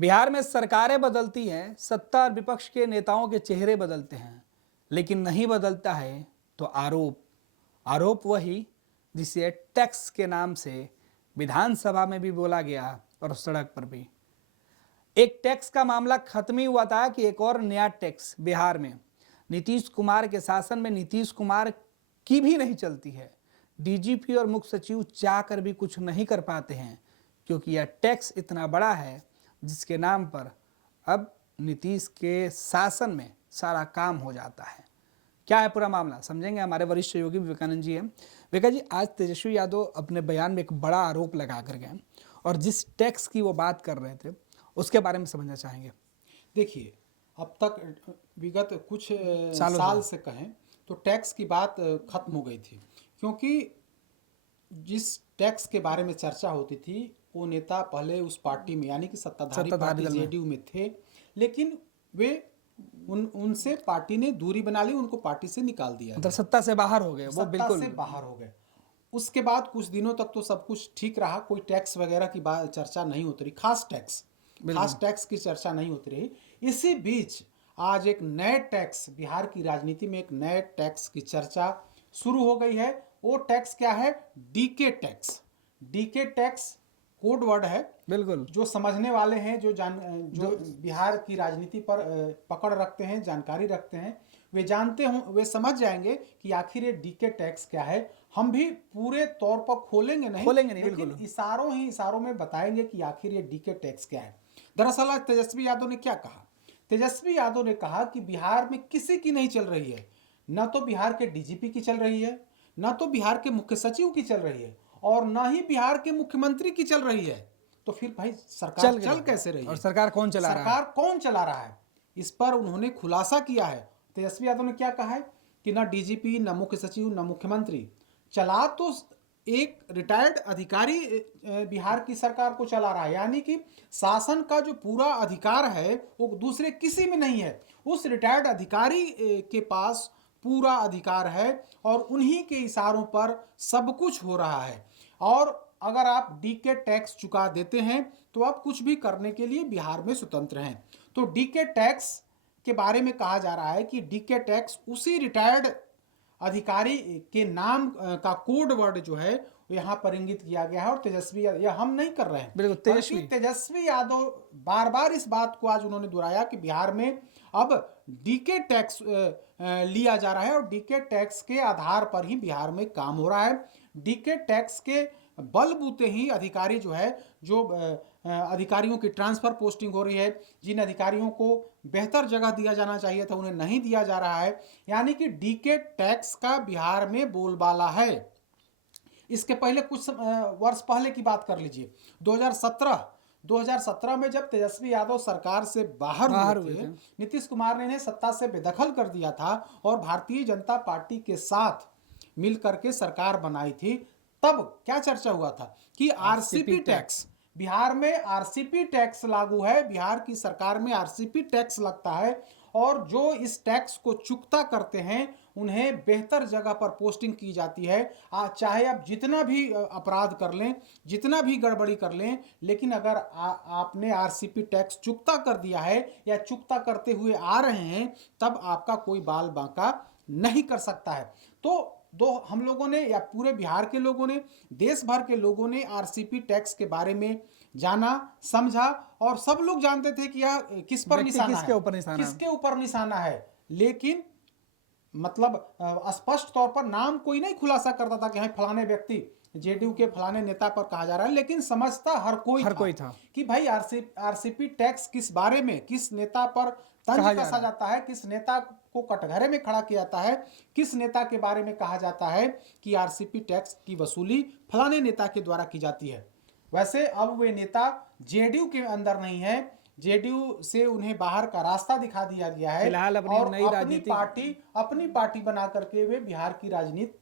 बिहार में सरकारें बदलती हैं, सत्ता और विपक्ष के नेताओं के चेहरे बदलते हैं, लेकिन नहीं बदलता है तो आरोप। आरोप वही जिसे टैक्स के नाम से विधानसभा में भी बोला गया और सड़क पर भी। एक टैक्स का मामला खत्म ही हुआ था कि एक और नया टैक्स बिहार में। नीतीश कुमार के शासन में नीतीश कुमार की भी नहीं चलती है। डीजीपी और मुख्य सचिव चाह कर भी कुछ नहीं कर पाते हैं, क्योंकि यह टैक्स इतना बड़ा है जिसके नाम पर अब नीतीश के शासन में सारा काम हो जाता है। क्या है पूरा मामला, समझेंगे। हमारे वरिष्ठ सहयोगी विवेकानंद जी हैं। विवेका जी, आज तेजस्वी यादव अपने बयान में एक बड़ा आरोप लगा कर गए और जिस टैक्स की वो बात कर रहे थे उसके बारे में समझना चाहेंगे। देखिए, अब तक विगत कुछ सालों साल से कहें तो टैक्स की बात खत्म हो गई थी, क्योंकि जिस टैक्स के बारे में चर्चा होती थी वो नेता पहले उस पार्टी में यानी कि सत्ताधारी पार्टी दल में। जेडीयू में थे, लेकिन वे उनसे पार्टी ने दूरी बना ली, उनको पार्टी से निकाल दिया मतलब गया, सत्ता से बाहर हो गए वो, सत्ता बिल्कुल से बाहर हो गए। उसके बाद कुछ दिनों तक तो सब कुछ ठीक रहा, कोई टैक्स वगैरह की बात चर्चा नहीं होती रही, खास टैक्स की चर्चा नहीं होती रही। इसी बीच आज एक नए टैक्स, बिहार की राजनीति में एक नए टैक्स की चर्चा शुरू हो गई है। वो टैक्स क्या है? DK tax. DK tax code word है, बिल्कुल। जो समझने वाले हैं, जो बिहार की राजनीति पर पकड़ रखते हैं, जानकारी रखते हैं, वे जानते हों, वे समझ जाएंगे कि आखिर ये डीके टैक्स क्या है। हम भी पूरे तौर पर खोलेंगे नहीं, लेकिन इशारों में बताएंगे कि आखिर ये डीके टैक्स क्या है। दरअसल आज तेजस्वी यादव ने क्या कहा? तेजस्वी यादव ने कहा कि बिहार में किसी की नहीं चल रही है, न तो बिहार के डीजीपी की चल रही है, न तो बिहार के मुख्य सचिव की चल रही है, और न ही बिहार के मुख्यमंत्री की चल रही है। तो फिर भाई सरकार चल कैसे रही है? और सरकार कौन चला रहा है? सरकार कौन चला रहा है? इस पर उन्होंने खुलासा किया है। तेजस्वी यादव ने क्या कहा है कि न डीजीपी, न मुख्य सचिव, न मुख्यमंत्री, चला तो एक रिटायर्ड अधिकारी बिहार की सरकार को चला रहा है, यानी कि शासन का जो पूरा अधिकार है वो दूसरे किसी में नहीं है, उस रिटायर्ड अधिकारी के पास पूरा अधिकार है और उन्हीं के इशारों पर सब कुछ हो रहा है। और अगर आप डीके टैक्स चुका देते हैं तो आप कुछ भी करने के लिए बिहार में स्वतंत्र हैं। तो डीके टैक्स के बारे में कहा जा रहा है कि डीके टैक्स उसी रिटायर्ड अधिकारी के नाम का कोड वर्ड जो है यहाँ पर इंगित किया गया है। और तेजस्वी, यह हम नहीं कर रहे हैं, तेजस्वी यादव बार बार इस बात को आज उन्होंने दोहराया कि बिहार में अब डीके टैक्स लिया जा रहा है और डीके टैक्स के आधार पर ही बिहार में काम हो रहा है। डीके टैक्स के बलबूते ही अधिकारी जो है, जो अधिकारियों की ट्रांसफर पोस्टिंग हो रही है, जिन अधिकारियों को बेहतर जगह दिया जाना चाहिए था उन्हें नहीं दिया जा रहा है, यानी कि डीके टैक्स का बिहार में बोलबाला है। इसके पहले कुछ वर्ष पहले की बात कर लीजिए, 2017 में जब तेजस्वी यादव सरकार से बाहर हुए थे, नीतीश कुमार ने इन्हें सत्ता से बेदखल कर दिया था और भारतीय जनता पार्टी के साथ मिलकर के सरकार बनाई थी। तब क्या चर्चा हुआ था कि आरसीपी टैक्स, बिहार में आरसीपी टैक्स लागू है, बिहार की सरकार में आरसीपी टैक्स लगता है और जो इस टैक्स को चुकता करते हैं उन्हें बेहतर जगह पर पोस्टिंग की जाती है। चाहे आप जितना भी अपराध कर लें, जितना भी गड़बड़ी कर लें, लेकिन अगर आपने आरसीपी टैक्स चुकता कर दिया है या चुकता करते हुए आ रहे हैं, तब आपका कोई बाल बांका नहीं कर सकता है। तो हम लोगों ने, या पूरे बिहार के लोगों ने, देश भर के लोगों ने आरसीपी टैक्स के बारे में जाना, समझा, और सब लोग जानते थे कि यह किस पर निशाना है, किसके ऊपर निशाना है। लेकिन मतलब स्पष्ट तौर पर नाम कोई नहीं खुलासा करता था कि हाँ फलाने व्यक्ति, जेडीयू के फलाने नेता पर कहा जा रहा है, लेकिन समझता हर कोई था कि भाई आरसीपी टैक्स किस बारे में, किस नेता पर तंज कसा जाता है, किस नेता को कटघरे में खड़ा किया जाता है, किस नेता के बारे में कहा जाता है कि आरसीपी टैक्स की वसूली फलाने नेता के द्वारा की जाती है। वैसे अब वे नेता जेडीयू के अंदर नहीं है, जेडीयू से उन्हें बाहर का रास्ता दिखा दिया गया है, फिलहाल अपनी पार्टी बना करके वे बिहार की राजनीति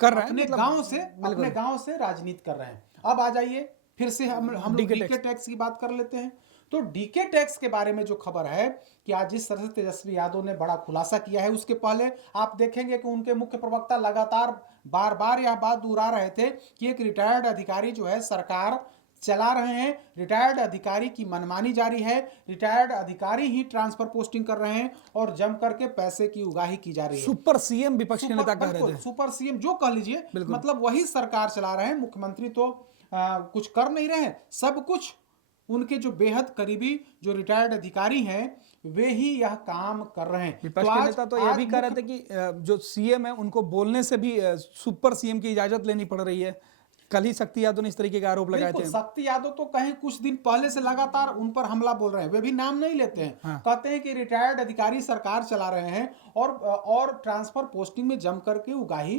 कर रहे हैं, अपने गांव से राजनीति कर रहे हैं। अब आ जाइए फिर से हम लोग डीके टैक्स की बात कर लेते हैं। तो डीके टैक्स के बारे में जो खबर है कि आज जिस तरह से तेजस्वी यादव ने बड़ा खुलासा किया है, उसके पहले आप देखेंगे कि उनके मुख्य प्रवक्ता लगातार बार बार यह बात दोहरा रहे थे कि एक रिटायर्ड अधिकारी जो है सरकार चला रहे हैं। रिटायर्ड अधिकारी की मनमानी जारी है, रिटायर्ड अधिकारी ही ट्रांसफर पोस्टिंग कर रहे हैं और जम करके पैसे की उगाही की जा रही है। सुपर सीएम विपक्ष के नेता कह रहे थे। सुपर सीएम जो कह लीजिए, मतलब वही सरकार चला रहे हैं। मुख्यमंत्री तो कुछ कर नहीं रहे हैं, सब कुछ उनके जो बेहद करीबी जो रिटायर्ड अधिकारी हैं वे ही यह काम कर रहे हैं। विपक्ष के नेता तो यह भी कह रहे थे कि जो सीएम है उनको बोलने से भी सुपर सीएम की इजाजत लेनी पड़ रही है। कल ही शक्ति यादव ने इस तरीके के आरोप लगाए थे। शक्ति यादव तो कहीं कुछ दिन पहले से लगातार उन पर हमला बोल रहे हैं, वे भी नाम नहीं लेते हैं। हाँ। कहते हैं कि रिटायर्ड अधिकारी सरकार चला रहे हैं और ट्रांसफर पोस्टिंग में जम करके उगाही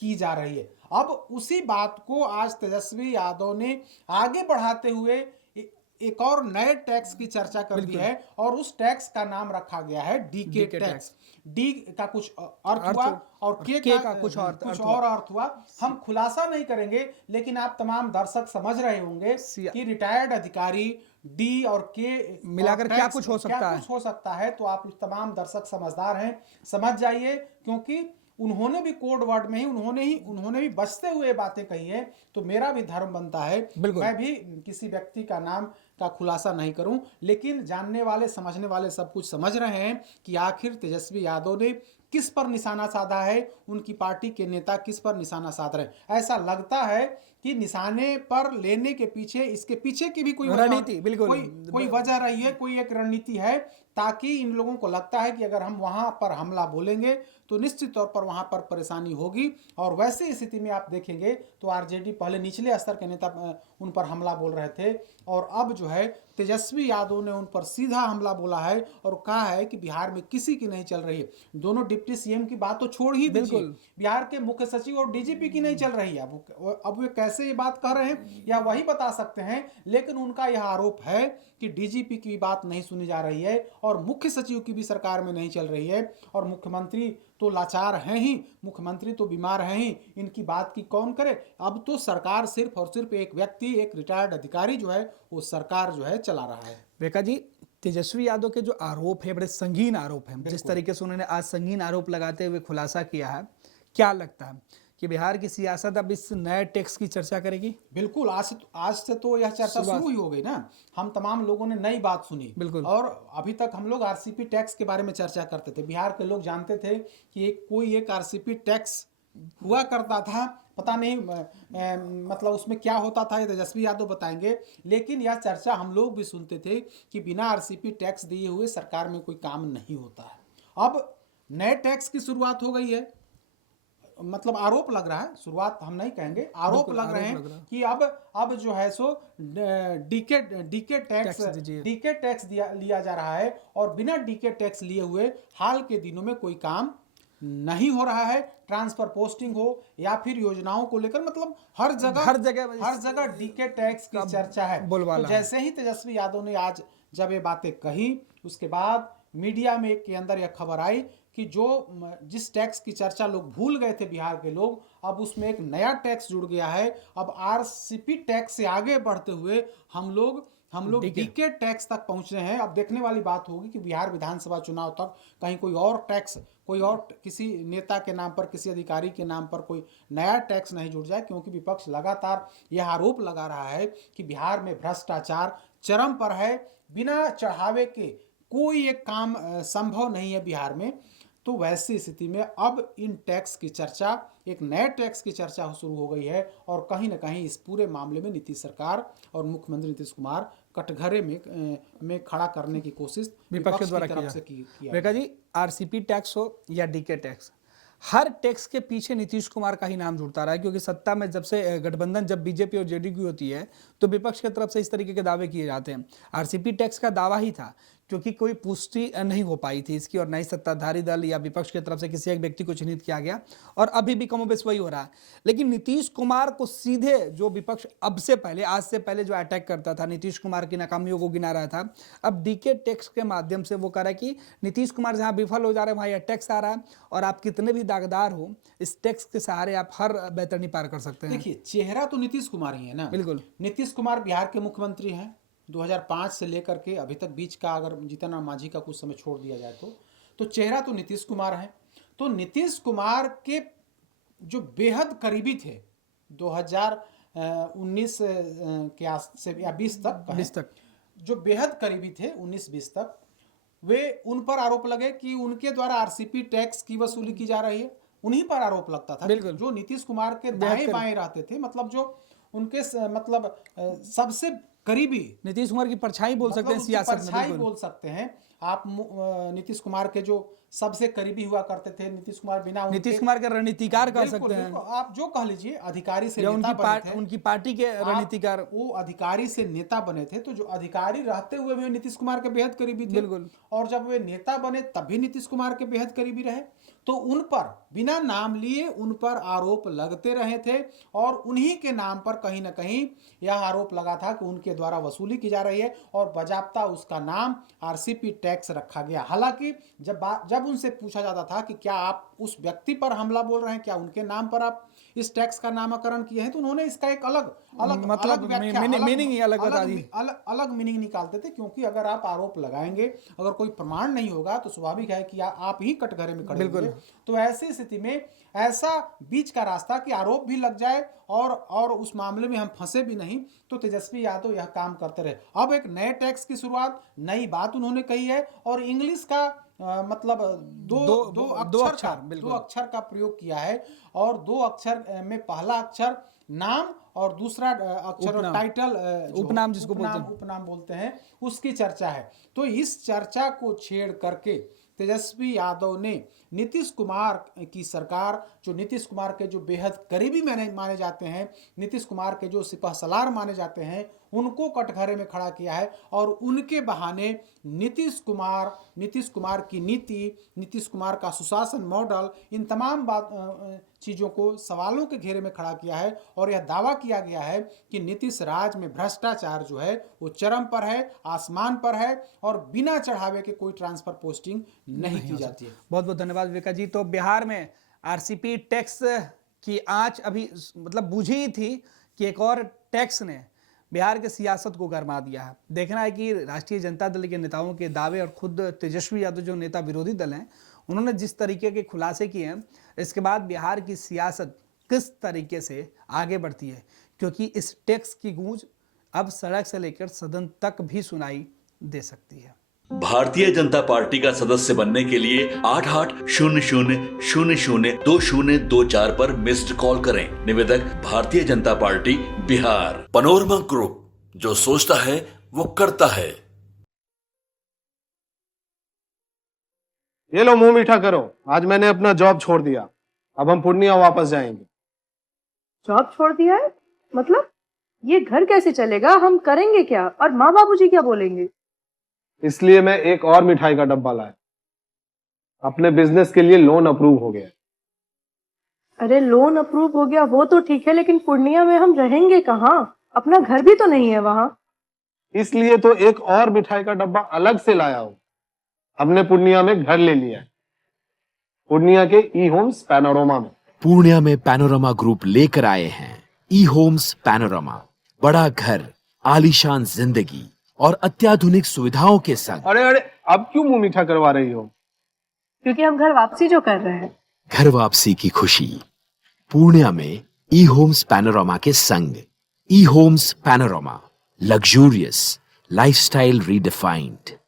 की जा रही है। अब उसी बात को आज तेजस्वी यादव ने आगे बढ़ाते हुए एक और नए टैक्स की चर्चा कर दी है और उस टैक्स का नाम रखा गया है डीके टैक्स। डी का कुछ अर्थ हुआ और के का कुछ और अर्थ हुआ। हम खुलासा नहीं करेंगे, लेकिन आप तमाम दर्शक समझ रहे होंगे कि रिटायर्ड अधिकारी डी और के मिलाकर क्या कुछ हो सकता है। तो आप तमाम दर्शक समझदार हैं, समझ जाइए, क्योंकि उन्होंने भी कोड वर्ड में ही उन्होंने भी बचते हुए बातें कही है। तो मेरा भी धर्म बनता है मैं भी किसी व्यक्ति का नाम का खुलासा नहीं करूं, लेकिन जानने वाले समझने वाले सब कुछ समझ रहे हैं कि आखिर तेजस्वी यादव ने किस पर निशाना साधा है, उनकी पार्टी के नेता किस पर निशाना साध रहे हैं। ऐसा लगता है कि निशाने पर लेने के पीछे, इसके पीछे की भी कोई रणनीति, बिल्कुल कोई वजह रही है, कोई एक रणनीति है, ताकि इन लोगों को लगता है कि अगर हम वहां पर हमला बोलेंगे तो निश्चित तौर पर वहां पर परेशानी होगी। और वैसे स्थिति में आप देखेंगे तो आरजेडी पहले निचले स्तर के नेता उन पर हमला बोल रहे थे और अब जो है तेजस्वी यादव ने उन पर सीधा हमला बोला है और कहा है कि बिहार में किसी की नहीं चल रही है। दोनों डिप्टी सीएम की बात तो छोड़ ही दीजिए, बिहार के मुख्य सचिव और डीजीपी की नहीं चल रही है। अब वे कैसे ये बात कह रहे हैं या वही बता सकते हैं, लेकिन उनका यह आरोप है कि डीजीपी की बात नहीं सुनी जा रही है और मुख्य सचिव की भी सरकार में नहीं चल रही है। और मुख्यमंत्री तो लाचार हैं ही, मुख्यमंत्री तो बीमार हैं ही, इनकी बात की कौन करे। अब तो सरकार सिर्फ और सिर्फ एक व्यक्ति, एक रिटायर्ड अधिकारी जो है वो सरकार जो है चला रहा है। रेखा जी, तेजस्वी यादव के जो आरोप है बड़े संगीन आरोप हैं। जिस तरीके से उन्होंने आज संगीन आरोप लगाते हुए खुलासा किया है, क्या लगता है कि बिहार की सियासत अब इस नए टैक्स की चर्चा करेगी? बिल्कुल, आज से तो यह चर्चा शुरू ही हो गई ना। हम तमाम लोगों ने नई बात सुनी। बिल्कुल। और अभी तक हम लोग आरसीपी टैक्स के बारे में चर्चा करते थे। बिहार के लोग जानते थे कि कोई एक आरसीपी टैक्स हुआ करता था, पता नहीं मतलब उसमें क्या होता था, ये तेजस्वी यादव बताएंगे। लेकिन यह चर्चा हम लोग भी सुनते थे कि बिना आरसीपी टैक्स दिए हुए सरकार में कोई काम नहीं होता है। अब नए टैक्स की शुरुआट हो गई है, मतलब आरोप लग रहा है, शुरुआत हम नहीं कहेंगे, आरोप लग रहे हैं कि अब जो है सो डीके टैक्स लिया जा रहा है और बिना डीके टैक्स लिए हुए हाल के दिनों में कोई काम नहीं हो रहा है। ट्रांसफर पोस्टिंग हो या फिर योजनाओं को लेकर, मतलब हर जगह डीके टैक्स की चर्चा है। तो जैसे ही तेजस्वी यादव ने आज जब ये बातें कही, उसके बाद मीडिया में के अंदर यह खबर आई कि जिस टैक्स की चर्चा लोग भूल गए थे बिहार के लोग, अब उसमें एक नया टैक्स जुड़ गया है। अब आरसीपी टैक्स से आगे बढ़ते हुए हम लोग डीके टैक्स तक पहुंच रहे हैं। अब देखने वाली बात होगी कि बिहार विधानसभा चुनाव तक कहीं कोई और किसी नेता के नाम पर, किसी अधिकारी के नाम पर कोई नया टैक्स नहीं जुड़ जाए, क्योंकि विपक्ष लगातार यह आरोप लगा रहा है कि बिहार में भ्रष्टाचार चरम पर है। बिना चढ़ावे के कोई एक काम संभव नहीं है बिहार में। तो वैसी स्थिति में अब इन टैक्स की चर्चा, एक नए टैक्स की चर्चा शुरू हो गई है और कहीं ना कहीं इस पूरे मामले में नीतीश सरकार और मुख्यमंत्री नीतीश कुमार कटघरे में खड़ा करने की कोशिश विपक्ष के द्वारा की। रेखा जी, आरसीपी टैक्स हो या डीके टैक्स, हर टैक्स के पीछे नीतीश कुमार का ही नाम जुड़ता रहा है, क्योंकि सत्ता में जब से गठबंधन जब बीजेपी और जेडीयू की होती है तो विपक्ष की तरफ से इस तरीके के दावे किए जाते हैं। आरसीपी टैक्स का दावा ही था, क्योंकि कोई पुष्टि नहीं हो पाई थी इसकी और नई सत्ताधारी दल या विपक्ष की तरफ से किसी एक व्यक्ति को चिन्हित किया गया और अभी भी कमोबेश वही हो रहा है। लेकिन नीतीश कुमार को सीधे जो विपक्ष आज से पहले जो अटैक करता था, नीतीश कुमार की नाकामियों को गिना रहा था, अब डीके टैक्स के माध्यम से वो कह रहा है कि नीतीश कुमार जहां विफल हो जा रहे हैं वहां यह टैक्स आ रहा है और आप कितने भी दागदार हो, इस टैक्स के सहारे आप हर बैतरनी पार कर सकते हैं। देखिए, चेहरा तो नीतीश कुमार ही है ना। बिल्कुल, नीतीश कुमार बिहार के मुख्यमंत्री हैं 2005 से लेकर के अभी तक। बीच का अगर जीतन राम मांझी का कुछ समय छोड़ दिया जाए तो चेहरा तो नीतीश कुमार है। तो नीतीश कुमार के जो बेहद करीबी थे 2000 19 के आस से या 20 तक कहें, 20 तक जो बेहद करीबी थे 19-20 तक, वे उन पर आरोप लगे कि उनके द्वारा आरसीपी टैक्स की वसूली की जा रही है। उन्हीं पर आरोप लगता था कि जो नीतीश कुमार के दाएं बाएं रहते थे, मतलब जो उनके मतलब सबसे करीबी, नीतीश कुमार की परछाई बोल सकते हैं उनकी सियासत में, परछाई बिल्कुल बोल सकते हैं आप। नीतीश कुमार के जो सबसे करीबी हुआ करते थे, नीतीश कुमार बिना उनके, नीतीश कुमार का रणनीतिकार कह बिल्कुल, सकते हैं, बिल्कुल, आप जो कह लीजिए, अधिकारी से या नेता बने थे, उनकी पार्टी के रणनीतिकार, वो अधिकारी से नेता बने थे। तो जो अधिकारी रहते हुए भी नीतीश कुमार के बेहद करीबी थे, बिल्कुल, और जब वे नेता बने तब भी नीतीश कुमार के बेहद करीबी रहे। तो उन पर बिना नाम लिए उन पर आरोप लगते रहे थे, और उन्हीं के नाम पर कहीं ना कहीं यह आरोप लगा था कि उनके द्वारा वसूली की जा रही है, और बजाबता उसका नाम आरसीपी टैक्स रखा गया। हालांकि जब उनसे पूछा जाता था कि क्या आप उस व्यक्ति पर हमला बोल रहे हैं, क्या उनके नाम पर आप इस टैक्स का नामकरण किए हैं, तो उन्होंने इसका एक अलग मतलब मीनिंग ही अलग बता दी, अलग मीनिंग निकालते थे। क्योंकि अगर आप आरोप लगाएंगे, अगर कोई प्रमाण नहीं होगा, तो स्वाभाविक है कि आप ही कटघरे में खड़े होंगे। तो ऐसी स्थिति में ऐसा बीच का रास्ता कि आरोप भी लग जाए और उस मामले में हम फंसे भी नहीं, तो तेजस्वी यादव यह काम करते रहे। अब एक नए टैक्स की शुरुआत, नई बात उन्होंने कही है, और इंग्लिश का मतलब दो अक्षर का प्रयोग किया है, और 2 अक्षर में पहला अक्षर नाम और दूसरा अक्षर टाइटल, उपनाम जिसको उपनाम बोलते हैं, उसकी चर्चा है। तो इस चर्चा को छेड़ करके तेजस्वी यादव ने नीतीश कुमार की सरकार, जो नीतीश कुमार के जो बेहद करीबी माने जाते हैं, नीतीश कुमार के जो सिपहसालार माने जाते हैं, उनको कटघरे में खड़ा किया है। और उनके बहाने नीतीश कुमार की नीति, नीतीश कुमार का सुशासन मॉडल, इन तमाम चीज़ों को सवालों के घेरे में खड़ा किया है। और यह दावा किया गया है कि नीतीश राज में भ्रष्टाचार जो है वो चरम पर है, आसमान पर है, और बिना चढ़ावे के कोई ट्रांसफर पोस्टिंग नहीं की जाती है। बहुत बहुत धन्यवाद विवेका जी। तो बिहार में आरसीपी टैक्स की आंच अभी मतलब बुझी ही थी कि एक और टैक्स ने बिहार के सियासत को गरमा दिया है। देखना है कि राष्ट्रीय जनता दल के नेताओं के दावे और खुद तेजस्वी यादव जो नेता विरोधी दल हैं, उन्होंने जिस तरीके के खुलासे किए हैं, इसके बाद बिहार की सियासत किस तरीके से आगे बढ़ती है, क्योंकि इस टैक्स की गूंज अब सड़क से लेकर सदन तक भी सुनाई दे सकती है। भारतीय जनता पार्टी का सदस्य बनने के लिए 8800002024 पर मिस्ड कॉल करें। निवेदक Bharatiya Janata party Bihar. Panorama group, जो सोचता है वो करता है। ये लो मुंह मीठा करो, आज मैंने अपना जॉब छोड़ दिया, अब हम पूर्णिया वापस जाएंगे। जॉब छोड़ दिया है? मतलब ये घर कैसे चलेगा, हम करेंगे क्या, और माँ बाबूजी क्या बोलेंगे? इसलिए मैं एक और मिठाई का डब्बा लाया, अपने बिजनेस के लिए लोन अप्रूव हो गया। अरे लोन अप्रूव हो गया वो तो ठीक है, लेकिन पूर्णिया में हम रहेंगे कहाँ? अपना घर भी तो नहीं है वहाँ। इसलिए तो एक और मिठाई का डब्बा अलग से लाया हूँ। हमने पूर्णिया में घर ले लिया है, पूर्णिया के ई होम्स पैनोरमा में। पूर्णिया में पैनोरमा ग्रुप लेकर आए हैं ई होम्स पैनोरमा। बड़ा घर, आलीशान जिंदगी और अत्याधुनिक सुविधाओं के संग। अरे अब क्यों मुंह मीठा करवा रही हो? क्योंकि हम घर वापसी जो कर रहे हैं। घर वापसी की खुशी पूर्णिया में ई होम्स पैनोरमा के संग। E homes panorama, luxurious lifestyle redefined.